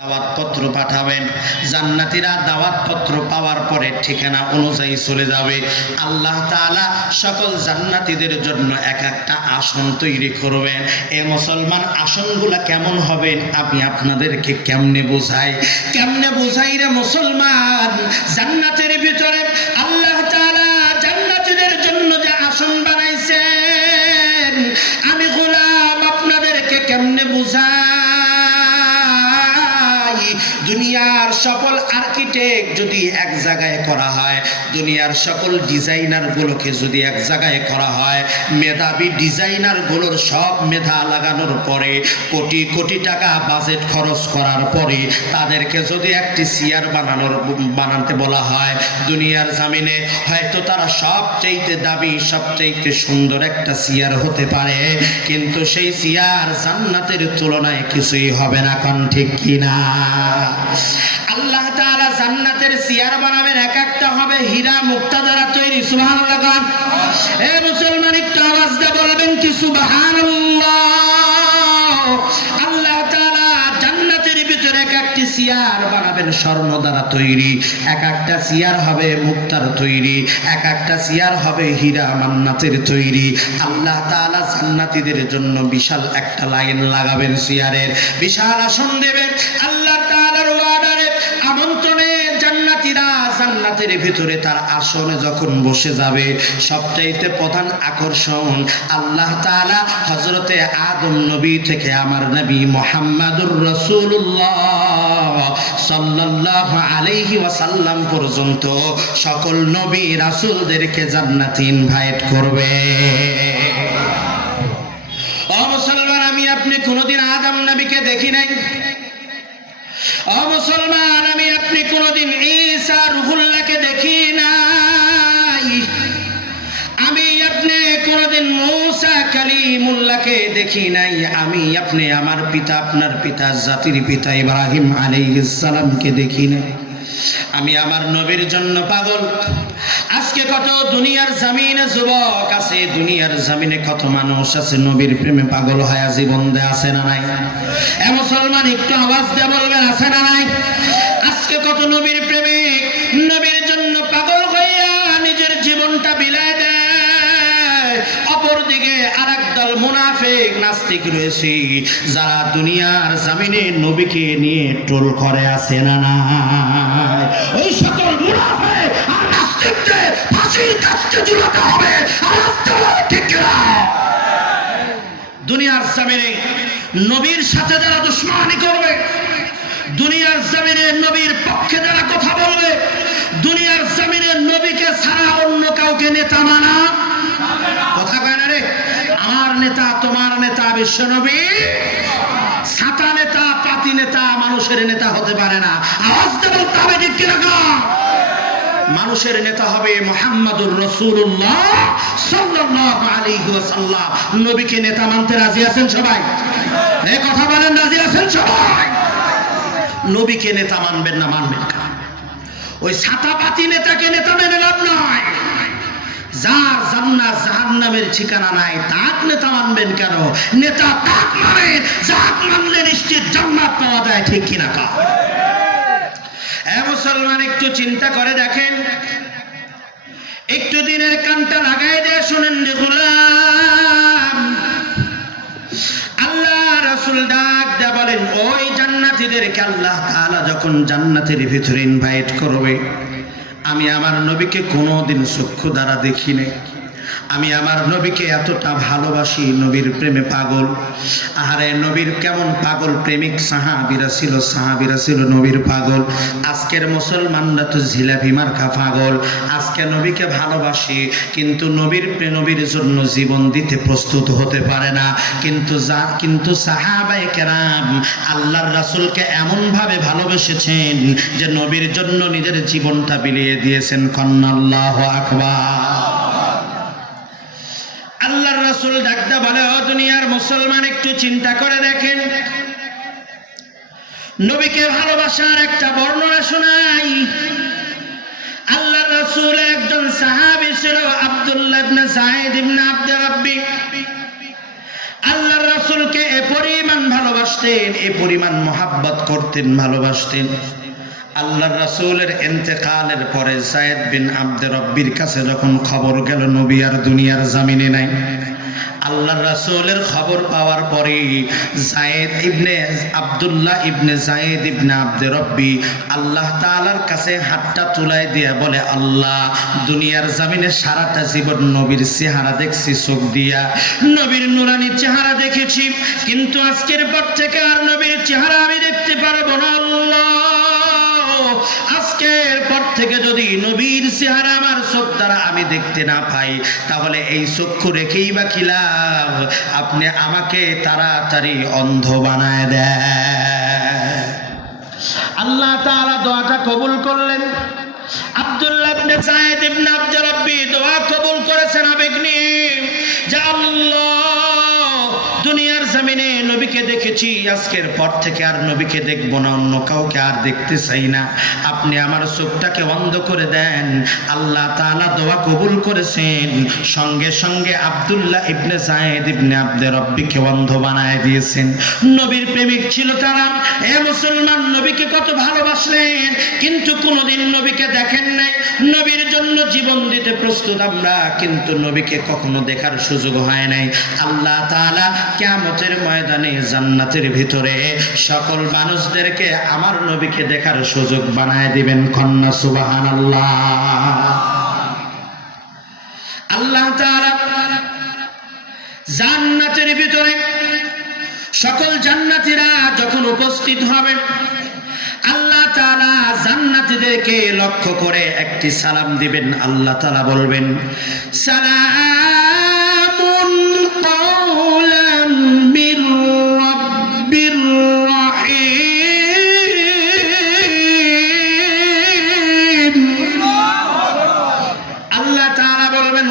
দাওয়াতপত্র পাঠাবেন। জান্নাতিরা দাওয়াতপত্র পাওয়ার পরে ঠিকানা অনুযায়ী চলে যাবে। আল্লাহ তাআলা সকল জান্নাতীদের জন্য এক একটা আসন তৈরি করবেন। এ মুসলমান আসনগুলা কেমন হবে আমি আপনাদেরকে কেমনে বোঝাই? কেমনে বোঝাই রে মুসলমান? জান্নাতের ভিতরে দুনিয়ার সকল আর্কিটেক্ট যদি এক জায়গায় করা হয়, দুনিয়ার সকল ডিজাইনার গুলোকে যদি এক জায়গায় করা হয়, মেধাবী ডিজাইনারগুলোর সব মেধা লাগানোর পরে, কোটি কোটি টাকা বাজেট খরচ করার পরে, তাদেরকে যদি একটি চেয়ার বানানোর, বানাতে বলা হয়, দুনিয়ার জামিনে, হয়তো তারা সবচাইতে দাবি সবচাইতে সুন্দর একটা চেয়ার হতে পারে, কিন্তু সেই চেয়ার জান্নাতের তুলনায় কিছুই হবে না, কোন ঠিক কিনা? আল্লাহ তাআলা জান্নাতের চেয়ার বানাবেন, এক একটা হবে হীরা মুক্তা দ্বারা তৈরি, সুবহানাল্লাহ গান। এ মুসলমান, একটু আওয়াজ দিয়ে বলবেন কি, সুবহানাল্লাহ। আল্লাহ তাআলা জান্নাতের ভিতরে এক একটি চেয়ার বানাবেন, স্বর্ণ দ্বারা তৈরি। এক একটা চেয়ার হবে মুক্তার তৈরি, এক একটা চেয়ার হবে হীরা মান্নাতের তৈরি। আল্লাহ তাআলা জান্নাতীদের জন্য বিশাল একটা লাইন লাগাবেন চেয়ারের বিশাল আসন দেবেন। আল্লাহ জান্নাতের ভিতরে তার আসনে যখন বসে যাবে, সবচাইতে প্রধান আকর্ষণ আল্লাহ তাআলা হযরতে আদম নবী থেকে আমার নবী মুহাম্মাদুর সাল্লাল্লাহু আলাইহি ওয়াসাল্লাম পর্যন্ত সকল নবী রাসূলদেরকে জান্নাতে ইনভাইট করবে। ও মুসলমান, আমি আপনি কোনোদিন আদম নবীকে দেখি নাই? মুসলমান, আমি আপনি কোনোদিন ঈসা রুহুল্লাহকে দেখি নাই। আমি আপনি কোনোদিন মুসা কালিমুল্লাহকে দেখি নাই। আমি আপনি আমার পিতা, আপনার পিতা, জাতির পিতা ইব্রাহিম আলাইহিস সালামকে দেখি নাই। আমি আমার নবীর জন্য পাগল। আজকে কত দুনিয়ার জামিনে যুবক আছে, দুনিয়ার জামিনে কত মানুষ আছে, নবীর প্রেমে পাগল হয়ে জীবন দে আছে না নাই? এ মুসলমান, একটু আওয়াজ দিয়ে বলবেন, আছে না নাই? আজকে কত নবীর প্রেমে নবীর জন্য পাগল হইয়া নিজের জীবনটা বিলায় দেয়, অপরদিকে দল মুনাফিক নাস্তিক রয়েছে, যারা দুনিয়ার জামিনে নবীকে নিয়ে টোল করে, আছে না নাই? ওই সকল মুনাফিক আর হবে ঠিক? দুনিয়ার জামিনে নবীর সাথে যারা দুশ্মনী করবে, দুনিয়ার জমিনে নবীর পক্ষে যারা কথা বলবে, দুনিয়ার জমিনে নবীকে ছাড়া অন্য কাউকে নেতা মানা? কথা কয় না রে? নেতা, তোমার নেতা বিশ্ব নবী ছাতা নেতা, পাতি নেতা, মানুষের নেতা হতে পারে না। আওয়াজ দিয়ে বলতে হবে ঠিক কীরকম মানুষের নেতা হবে মোহাম্মদুর রসুল্লাহ সাল্লাল্লাহু আলাইহি ওয়াসাল্লাম। নবীকে নেতা মানতে রাজি আছেন সবাই? এই কথা বলেন, রাজি আছেন সবাই? নবীকে নেতা মানবেন না মানবেন না ওই ছাতাপাতি নেতাকে নেতা মেনে লাভ নয়। যার জান্নাত জাহান্নামের ঠিকানা নাই, তাক নেতা মানবেন কেন? নেতা তাক মানে যাক মানলে নিশ্চিত জান্নাত পাওয়া যায়, ঠিক কিনা কা? মুসলমান, একটু চিন্তা করে দেখেন। একটু দিনের কানটা লাগাই দিয়ে শুনেন রে গোলাম। আল্লাহ রাসূল ডাক দেয়া বলেন, ওই জান্নাতীদেরকে আল্লাহ তাআলা যখন জান্নাতের ভিতরে ইনভাইট করবে আমি আমার নবীকে কোনোদিন চক্ষু দ্বারা দেখি নাই আমি আমার নবীকে এতটা ভালোবাসি, নবীর প্রেমে পাগল। আহারে, নবীর কেমন পাগল প্রেমিক? সাহাবিরা ছিল সাহাবিরা ছিল নবীর পাগল। আজকের মুসলমানরা তো জিলাপি মার্কা পাগল। আজকে নবীকে ভালোবাসি, কিন্তু নবীর নবীর জন্য জীবন দিতে প্রস্তুত হতে পারে না। কিন্তু যা, কিন্তু সাহাবাই কেরাম আল্লাহর রাসুলকে এমন ভাবে ভালোবেসেছেন যে নবীর জন্য নিজের জীবনটা বিলিয়ে দিয়েছেন। কন্নাল্লাহু আকবার। আল্লাহর রাসুল ডাকতে বলে, ও দুনিয়ার মুসলমান, একটু চিন্তা করে দেখেন। নবীকে ভালোবাসার একটা বর্ণনা শোনাই। আল্লাহর রাসূল একজন সাহাবী ছিল, আব্দুল্লাহ ইবনে যায়েদ ইবনে আব্দুর রাব্বি। আল্লাহর রাসূলকে এ পরিমাণ ভালোবাসতেন, এ পরিমাণ মোহাব্বত করতেন, ভালোবাসতেন। আল্লাহর রাসূলের ইন্তেকালের পরে জায়েদ বিন আব্দে রব্বির কাছে যখন খবর গেল, নবী আর দুনিয়ার জামিনে নাই। আল্লাহর রাসূলের খবর পাওয়ার পরে জায়েদ ইবনে আব্দুল্লাহ ইবনে জায়েদ ইবনে আব্দে রব্বি আল্লাহ তাআলার কাছে হাতটা তুলাই দিয়ে বলে, আল্লাহ, দুনিয়ার জমিনে সারাটা জীবন নবীর চেহারা দেখছি, চোখ দিয়া নবীর নুরানি চেহারা দেখেছি, কিন্তু আজকের পর থেকে আর নবীর চেহারা আমি দেখতে পারব না, আল্লাহ। আজকের পর থেকে যদি নবীর চেহারা আমার চোখ দ্বারা আমি দেখতে না পাই, তাহলে এই চক্ষু রেখেই বা কি লাভ? আপনি আমাকে তাড়াতাড়ি অন্ধ বানায় দেয় আল্লাহ তাআলা দোয়াটা কবুল করলেন। আব্দুল্লাহ ইবনে সাইদ ইবনে আব্দুর রাব্বি দোয়া কবুল করেছেন আবেগ নিয়ে। যে আল্লাহ দুনিয়ার জমিনে নবীকে দেখেছি, আজকের পর থেকে আর নবীকে দেখব না, অন্য কাউকে আর দেখতে চাই না। আপনি আমার চোখটাকে বন্ধ করে দেন, আল্লাহ তাআলা দোয়া কবুল করেছেন। সঙ্গে সঙ্গে আব্দুল্লাহ ইবনে জায়েদ ইবনে আব্দে রব্বিকে অন্ধ বানায় দিয়েছেন। নবীর প্রেমিক ছিল তারা এ মুসলমান নবীকে কত ভালোবাসলেন, কিন্তু কোনোদিন নবীকে দেখেন নাই। জন্য জীবন দিতে প্রস্তুত আমরা, কিন্তু নবীকে কখনো দেখার সুযোগ হয় নাই। আল্লাহ তাআলা কিয়ামতের ময়দানে জান্নাতের ভিতরে সকল মানুষদেরকে আমার নবীকে দেখার সুযোগ বানায় দিবেন, কন্যা সুবহানাল্লাহ। আল্লাহ তাআলা জান্নাতের ভিতরে সকল জান্নাতীরা যখন উপস্থিত হবে আল্লাহ তাআলা জান্নাতীদেরকে লক্ষ্য করে একটি সালাম দিবেন। আল্লাহ তালা বলবেন আল্লাহ বলবেন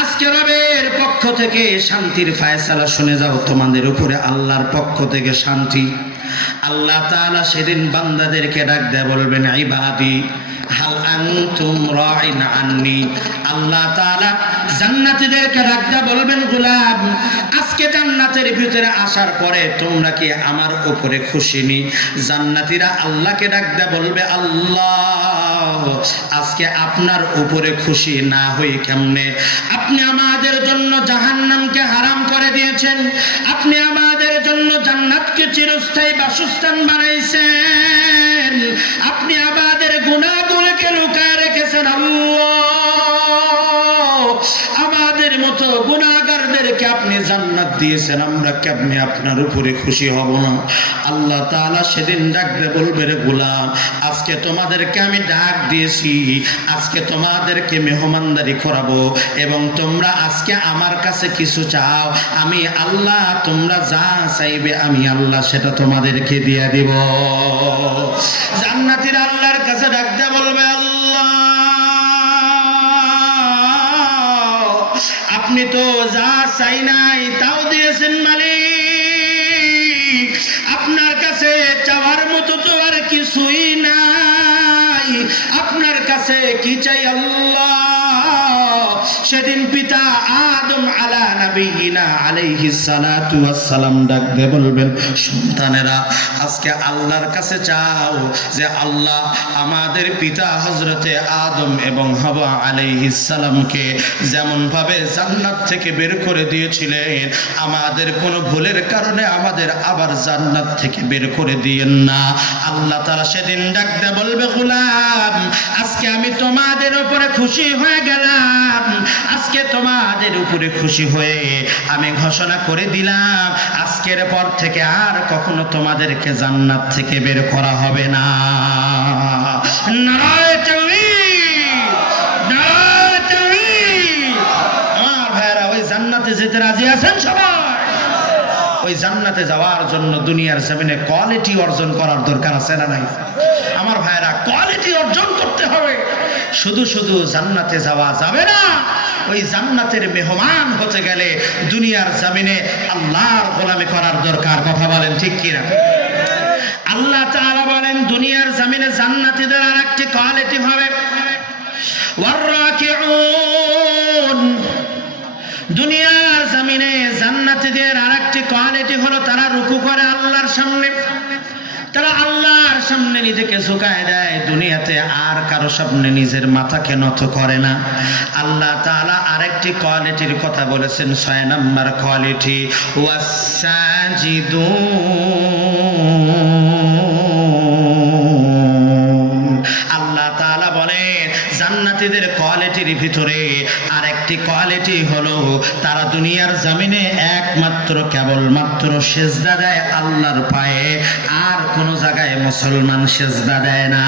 আজকে রবের পক্ষ থেকে শান্তির ফায়সালা শুনে যাও। তোমাদের উপরে আল্লাহর পক্ষ থেকে শান্তি আল্লাহ তাআলা সেদিন বান্দাদেরকে ডাক দেয় বলবেন, ইবাদি, হাল আননি? আল্লাহ ডাক দেয় বলবেন আজকে জান্নাতের ভিতরে আসার পরে তোমরা কি আমার উপরে খুশি নি? জান্নাতীরা আল্লাহকে ডাক দেয় বলবে, আল্লাহ, আজকে আপনার উপরে খুশি না হই কেমনে? আপনি আমাদের জন্য জাহান্নামকে হারাম করে দিয়েছেন। আপনি আমাদের জন্য জান্নাতকে চিরস্থায়ী বাসস্থান বানাইছেন। আপনি আমাদের গুণাগুলোকে লুকায় রেখেছেন আল্লাহ। আমাদের মতো গুণাগারদেরকে আপনি জান্নাত দিয়েছেন, আমরা কেমনে আপনার উপরে খুশি হব না? আল্লাহ তাআলা সেদিন ডাকবে, বলবে, রে গোলাম, আজকে তোমাদেরকে আমি ডাক দিয়েছি, আজকে তোমাদেরকে মেহমানদারি করাবো এবং তোমরা আজকে আমার কাছে কিছু চাও, আমি আল্লাহ, তোমরা যা চাইবে আমি আল্লাহ সেটা তোমাদেরকে দিয়ে দিব। জান্নাতীর আল্লাহর কাছে ডাকতে বলবে আপনি তো যা চাই নাই তাও দিয়েছেন মালিক। আপনার কাছে চাওয়ার মতো তো আর কিছুই নাই। আপনার কাছে কি চাই আল্লাহ? সেদিন পিতা আদম আলা নবীনা আলাইহিস সালাতু ওয়াস সালাম ডাক দিয়ে বলবেন, সন্তানেরা, আজকে আল্লাহর কাছে চাও যে আল্লাহ আমাদের পিতা হজরতে আদম এবং হাওয়া আলাইহিস সালামকে যেমন ভাবে জান্নাত থেকে বের করে দিয়েছিলেন, আমাদের কোনো ভুলের কারণে আমাদের আবার জান্নাত থেকে বের করে দিয়েন না। আল্লাহ তারা সেদিন ডাক দিয়ে বলবে, গোলাম, আজকে আমি তোমাদের উপরে খুশি হয়ে গেলাম। আজকে তোমাদের উপরে খুশি হয়ে আমি ঘোষণা করে দিলাম, আজকের পর থেকে আর কখনো তোমাদেরকে জান্নাত থেকে বের করা হবে না। ওই জান্নাতে যেতে রাজি আছেন সবাই? ওই জান্নাতে যাওয়ার জন্য দুনিয়ার কোয়ালিটি অর্জন করার দরকার আছে না আমার ভাইয়েরা কোয়ালিটি অর্জন করতে হবে। শুধু শুধু জান্নাতে যাওয়া যাবে না। ওই জান্নাতের মেহমান হতে গেলে দুনিয়ার জামিনে আল্লাহর গোলামি করার দরকার, কথা বলেন ঠিক কিনা? আল্লাহ তাআলা বলেন, দুনিয়ার জামিনে জান্নাতীদের আর একটি কোয়ালিটি হবে। ওয়াররাকিউন। দুনিয়ার জামিনে জান্নাতীদের আর একটি কোয়ালিটি হলো তারা রুকু করে আল্লাহর সামনে। তারা আল্লাহর সামনে নিজেকে ঝুঁকায় দেয়। দুনিয়াতে আর কারও সামনে নিজের মাথাকে নত করে না। আল্লাহ তাআলা আরেকটি কোয়ালিটির কথা বলেছেন, ছয় নম্বর কোয়ালিটি ওয়াসাজিদুন কোয়ালিটির ভিতরে আর একটি কোয়ালিটি হলো, তারা দুনিয়ার জমিনে একমাত্র, কেবলমাত্র সেজদা দেয় আল্লাহর পায়ে, আর কোনো জায়গায় মুসলমান সেজদা দেয় না।